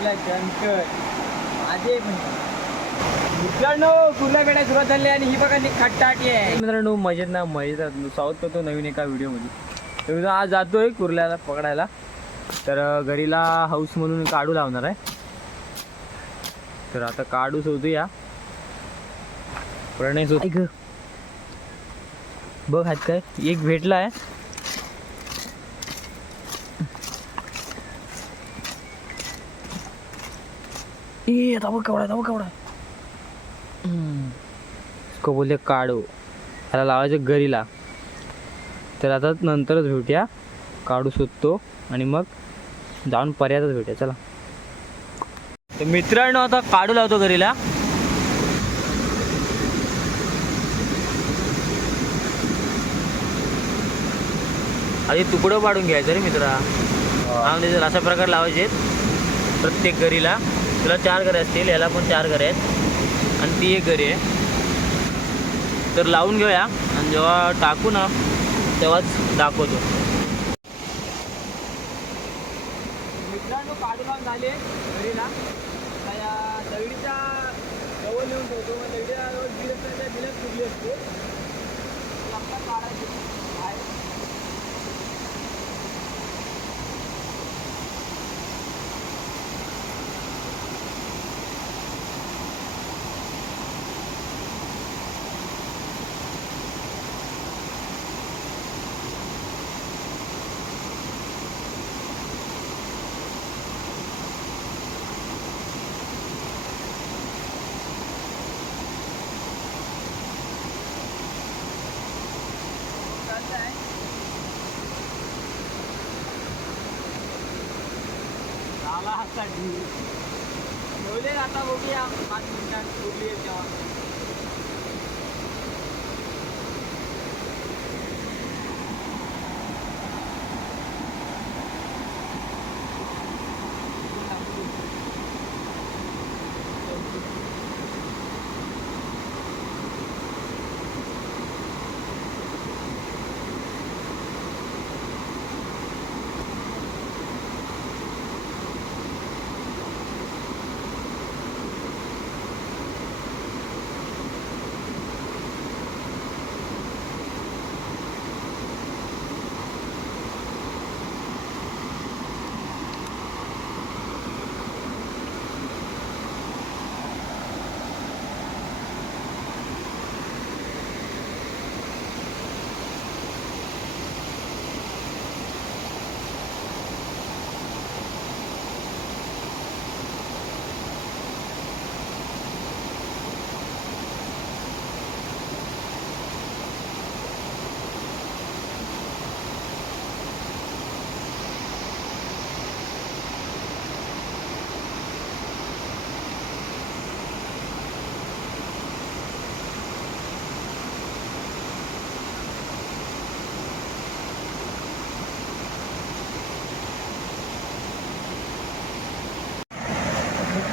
भेटला शंकर माझे मित्रांनो कुर्ला भेटायला सुरुवात झाली आणि ही बघा खट्टाटी आहे. मित्रांनो मजेत ना मजेत साऊथ करतो नवीन एका व्हिडिओमध्ये. तर मी आज जातोय कुर्ल्याला पकडायला. तर घरीला हाऊस म्हणून काढू लावणार आहे. तर आता काढू शोधूया प्रणय शोध बघ आहेत काय. एक भेटला आहे ए आता बघ केवढा बघ केवढा को बोलते काढू. त्याला लावायचं गरीला. तर आता नंतरच भेटूया. काढू शोधतो आणि मग जाऊन पर्यातच भेटूया. चला. तर मित्रांनो आता काढू लावतो घरीला आधी तुकडं पाडून घ्यायचं रे मित्रा. हा. म्हणजे जर अशा प्रकारे लावायचे प्रत्येक घरीला तुला चार घरे असतील याला पण चार घरे आहेत. आणि ती एक घरी आहे. तर लावून घेऊया. आणि जेव्हा टाकू ना तेव्हाच दाखवतो. मित्रांनो काढून लावून झाले घरीला आता दगडीचा जवळ नेऊन ठेवतो. मग दगडीला दिलं दीड असताना फुगली असते? झाला आता ठेवले आता बघूया. पाच मिनिटात उरली आहे तेव्हा.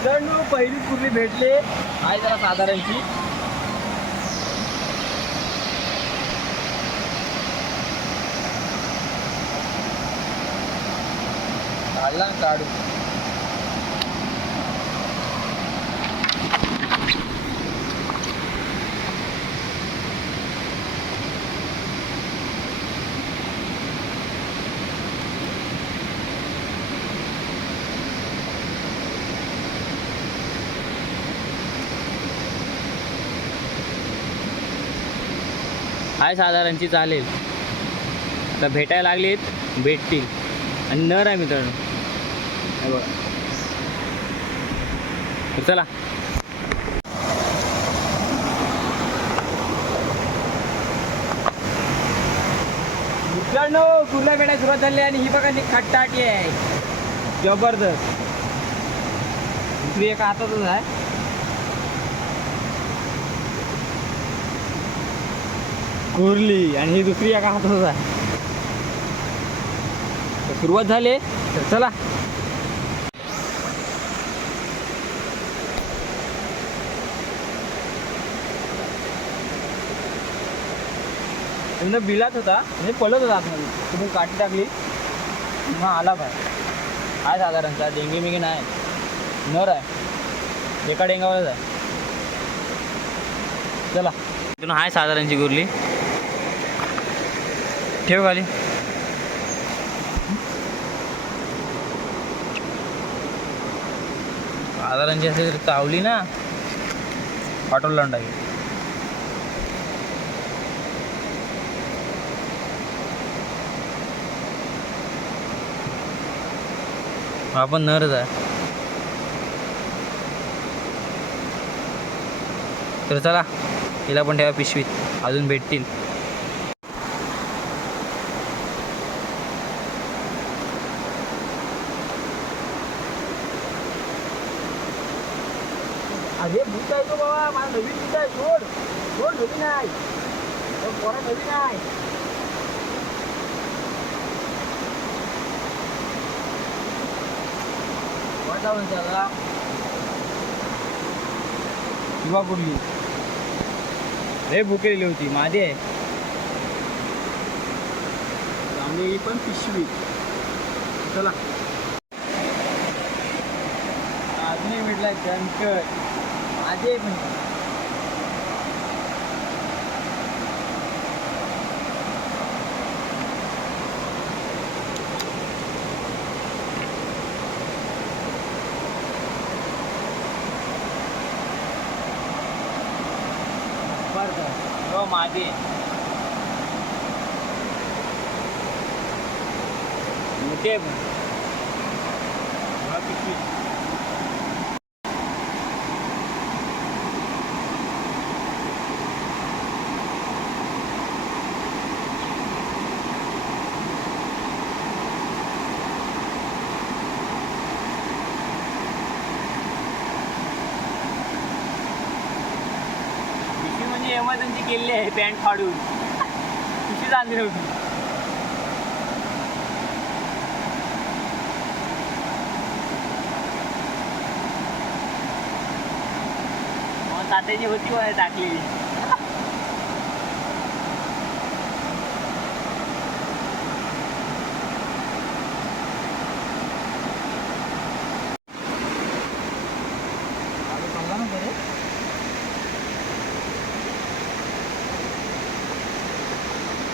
मित्रांनो पहिली कुर्ली भेटले. आहे जरा साधारणची. काढला ना काढू. आहे साधारणची चालेल. आता भेटायला लागलीत भेटतील. आणि नर आहे मित्रांनो. बघा. चला. मित्रांनो कुर्ला भेटायला सुरुवात झाली आणि ही बघा नी खट्टाटी आहे. जबरदस्त. दुसरी एका हातातच आहे. कुर्ली आणि ही दुसरी एका हातातच आहे. तर सुरुवात झाली. तर चला. त्यांना बिलात होता म्हणजे पळत होता आतमध्ये. तिथून काठी टाकली. हा आला बाहेर. आहे साधारणतः. डेंगी मेंगे नाही. नर आहे. एका डेंगावरच आहे. चला. तिथून आहे साधारणची गुरली ठेव खाली. साधारणची असेल तर चावली ना. पाठवलं लावून टाकेल हा नरच आहे. तर चला हिला पण ठेवा पिशवीत. अजून भेटतील अरे भूत आहे तो बाबा मला नवीन भूत आहे सोड सोड नवीन आहे तो पोरा नवीन आहे वाटा त्याला किंवा कुठली रे भुकेलेली होती माझी आहे चांगली पण पिशवी चला अजूनही भेटलाय कंकर माझे आहे पण. बरं हो माझे मोठे आहे पण हा पिशवी पिशवी म्हणजे एमर्जन्सी केलेली आहे पॅन्ट फाडून. पिशवी आणली नव्हती तात्याची होती टाकलेली टाकली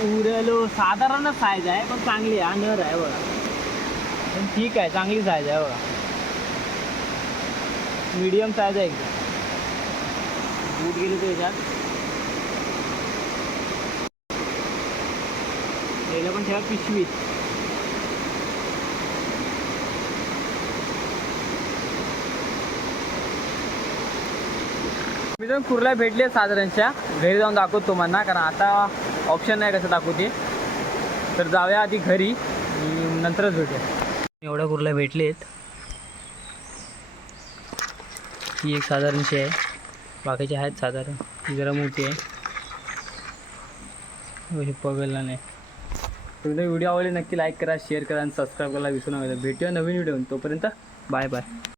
उरलो. साधारणच साईज आहे पण चांगली आहे. नर आहे बघा. पण ठीक आहे चांगली साईज आहे बघा. मीडियम साईज आहे एकदम. बूट गेले तर याच्यात. याला पण ठेवा पिशवीत. मी जाऊन कुर्ला भेटले साधारणच्या. घरी जाऊन दाखवतो तुम्हाला कारण आता ऑप्शन नाही कसं दाखवू ते तर जाऊया आधी घरी नंतरच भेटूया. एवढ्या कुर्ल्या भेटलेत. ही एक साधारणशी आहे. बाकीचे आहेत साधारण. ही जरा मोठी आहे. पगलला नाही. तुम्ही व्हिडिओ आवडले नक्की लाईक करा शेअर करा आणि सबस्क्राईब करायला विसरू नका. भेटूया नवीन व्हिडिओ तोपर्यंत बाय बाय.